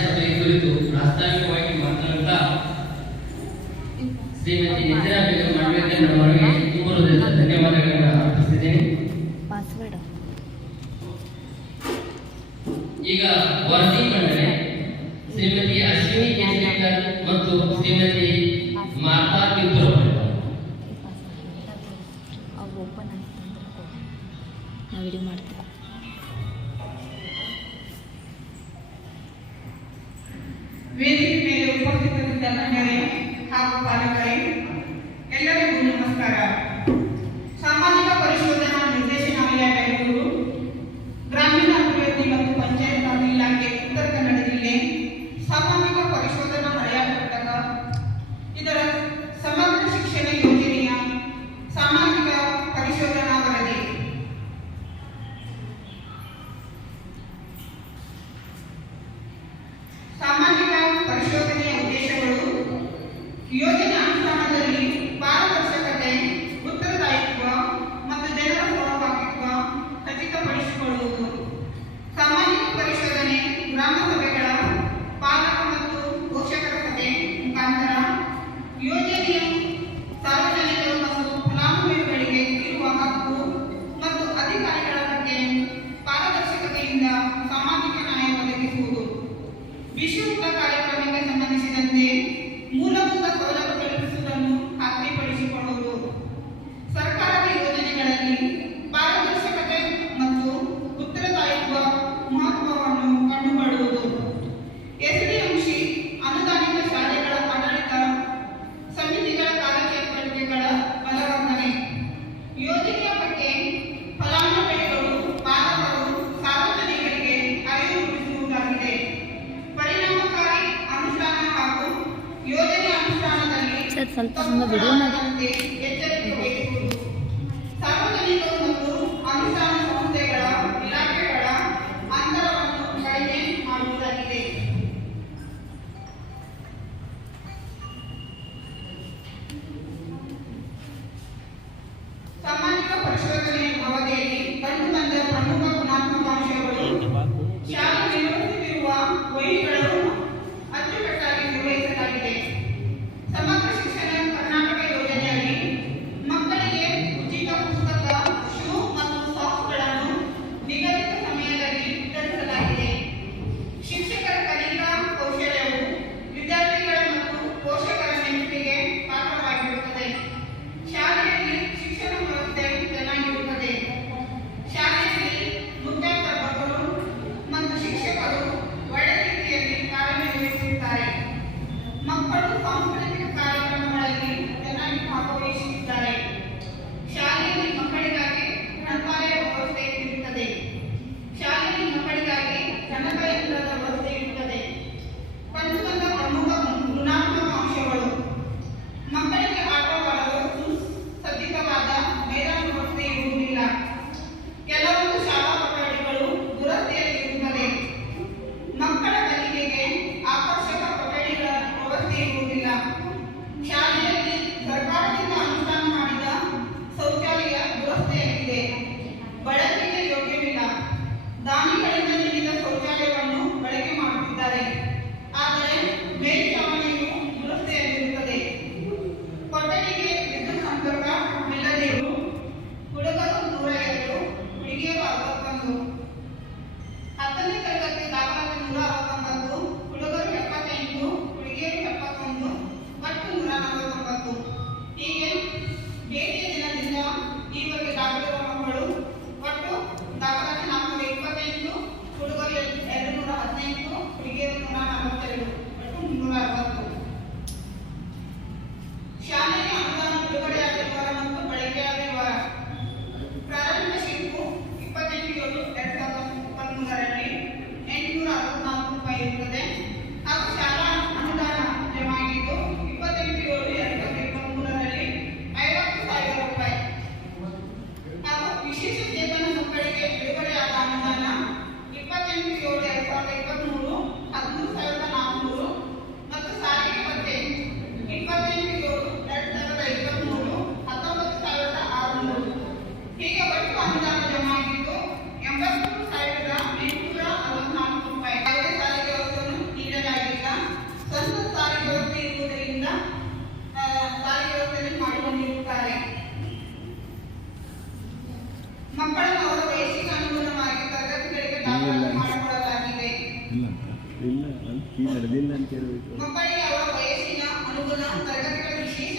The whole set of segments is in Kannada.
ಸಭೆ ಕುರಿತು ಪ್ರಾಸ್ತಾವಿಕವಾಗಿ ಮಾತನಾಡುತ್ತಾ ಶ್ರೀಮತಿ ಇಂದಿರಾ ಬೇಗಂ ಮಾಡ್ಬೇಕನ್ನು ಅವರಿಗೆ ಧನ್ಯವಾದಗಳನ್ನು ಅರ್ಪಿಸುತ್ತಿದ್ದೇನೆ ಈಗ ವರ್ಕಿಂಗ್ ಅಂದರೆ ಶ್ರೀಮತಿ ಅಶ್ವಿನಿ ಕೇಸರಿಕರ್ ಮತ್ತು ಶ್ರೀಮತಿ ಮಾತಾ ವೇದಿಕೆ ಮೇಲೆ ಉಪಸ್ಥಿತರಿದ್ದ ಮಹಿಳೆ ಹಾಗೂ ಪಾಲಕರೇ ಎಲ್ಲರಿಗೂ ನಮಸ್ಕಾರ. Και όχι να μισθάμε τα λιβύη. 咱们的视频。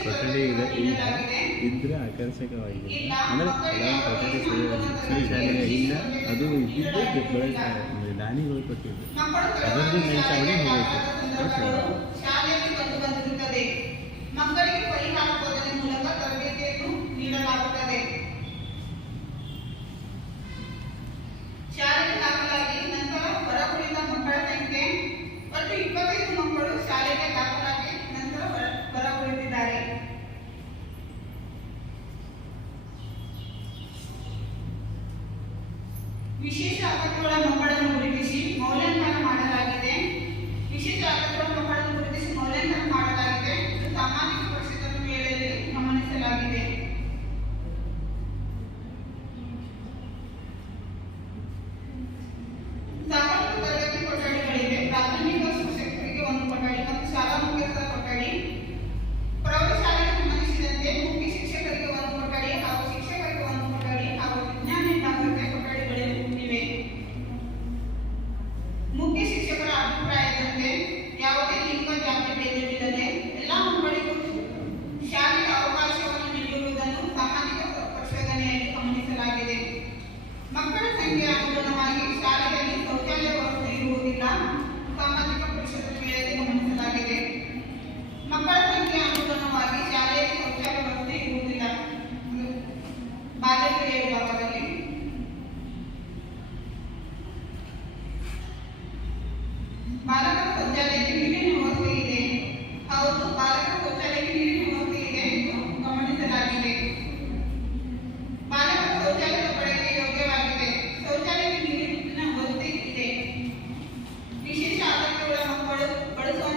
ಕೊಠಡಿ ಇದೆ ಇದ್ದರೆ ಆಕರ್ಷಕವಾಗಿದೆ. ಅಂದರೆ ಕೆಲವೊಂದು ಕೊಠಡಿ ಶಿಕ್ಷಣ ಶಾಲೆಗಳಿಂದ ಅದು ಇದ್ದಿದ್ದು ಬೆಳೆಸ್ತಾರೆ ದಾನಿಗಳು ಕೊಟ್ಟಿದ್ದು. ಅದರದ್ದು ಮೇಲ್ಚಾವಣಿ ಹೋಗುತ್ತೆ ಮಕ್ಕಳಿಗೆ विशेष Thank you.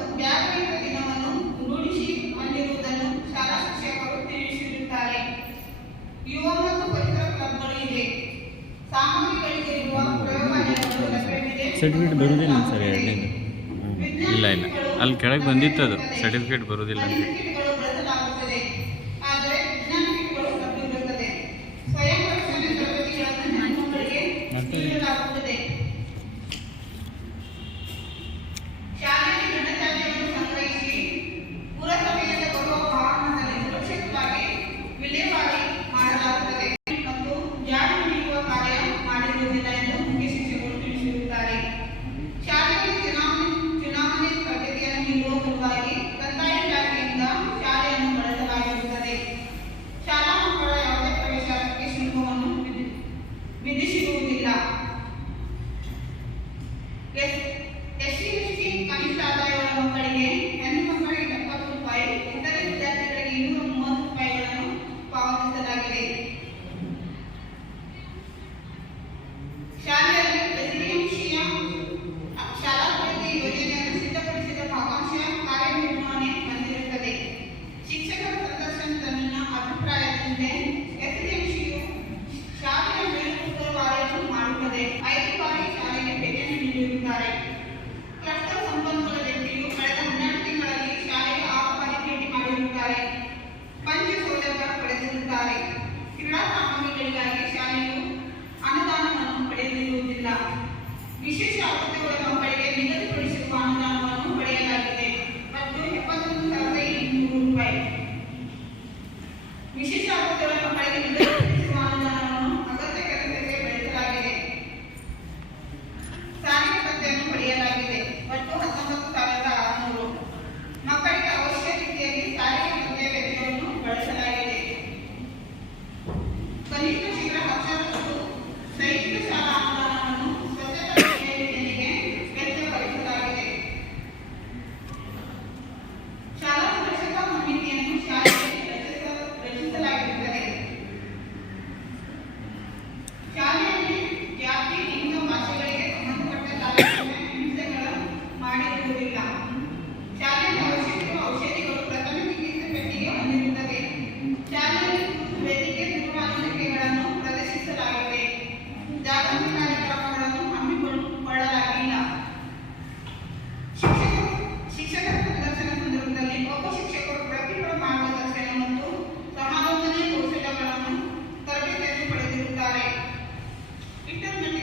ಸರ್ಟಿಫಿಕೇಟ್ ಬರೋದಿಲ್ಲ ಸರ್ ಎರಡನೇದು. ಇಲ್ಲ ಇಲ್ಲ. ಅಲ್ಲಿ ಕೆಳಗೆ ಬಂದಿತ್ತು ಅದು. ಸರ್ಟಿಫಿಕೇಟ್ ಬರೋದಿಲ್ಲ ಅಂತ.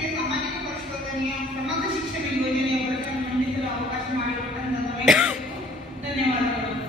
ಮಕ್ಕಳಿಗೆ ಸಾಮಾಜಿಕ ಪರಿಶೋಧನೆಯ ಸಮಗ್ರ ಶಿಕ್ಷಣ ಯೋಜನೆಯ ಬಗ್ಗೆ ಮಂಡಿಸಲು ಅವಕಾಶ ಮಾಡಿಕೊಟ್ಟಂತಹ ಧನ್ಯವಾದಗಳು.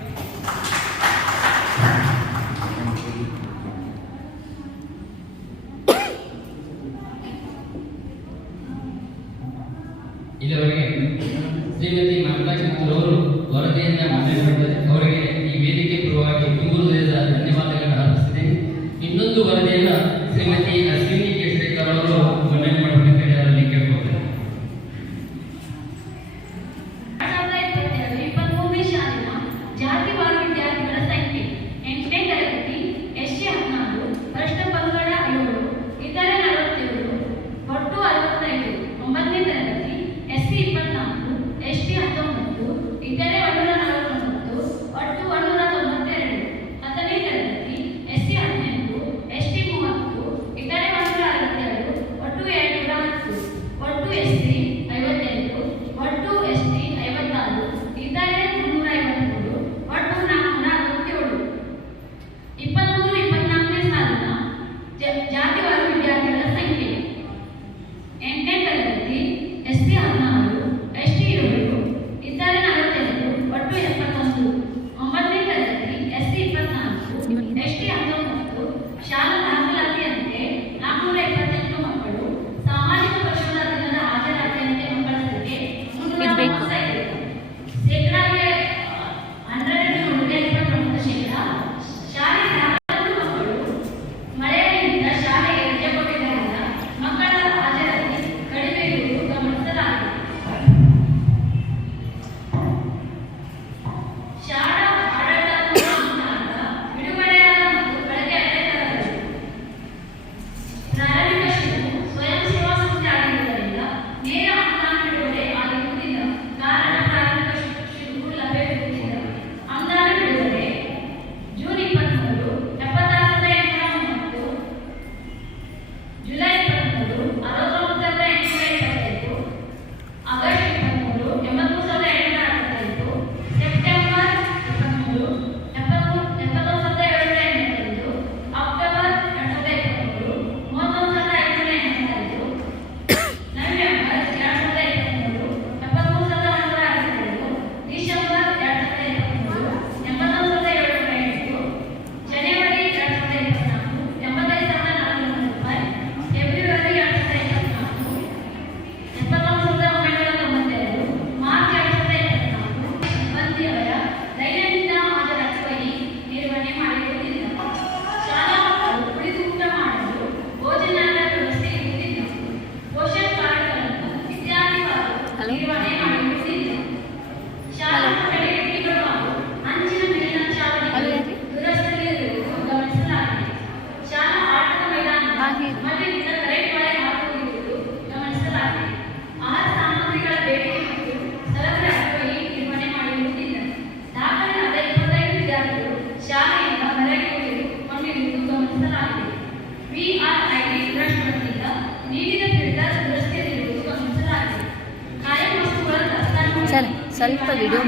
ಸ್ವಲ್ಪ ವಿಡಿಯೋ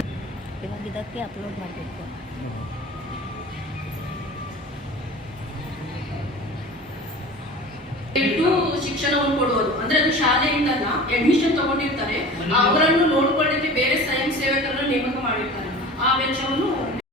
ಇವಾಗ ಇದಕ್ಕೆ ಅಪ್ಲೋಡ್ ಮಾಡಬೇಕು. ಶಿಕ್ಷಣವನ್ನು ಕೊಡುವುದು. ಅಂದ್ರೆ ಅದು ಶಾಲೆ ಅಡ್ಮಿಷನ್ ತಗೊಂಡಿರ್ತಾರೆ. ಅವರನ್ನು